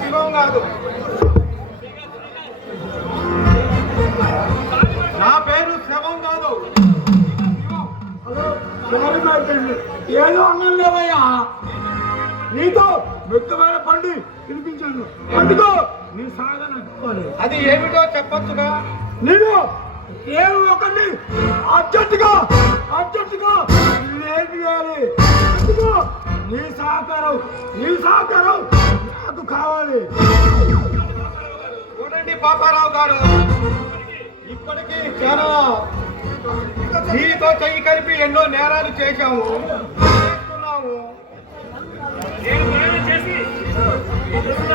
శివం కాదు, నా పేరు శవం కాదు. ఏదో అన్నం లేవయ్యా, నీతో వ్యక్తమైన పండి పిలిపించాను, అందుకో నీ సాగన. అది ఏమిటో చెప్పొచ్చుగా. నేను ఏమి ఒకరిని అర్జెంటుగా లేపియాలి. అందుకో నీ సహకారం నాకు కావాలి. చూడండి పాపారావు గారు, ఇప్పటికీ చాలా నీతో చెయ్యి కలిపి ఎన్నో నేరాలు చేస్తున్నాము.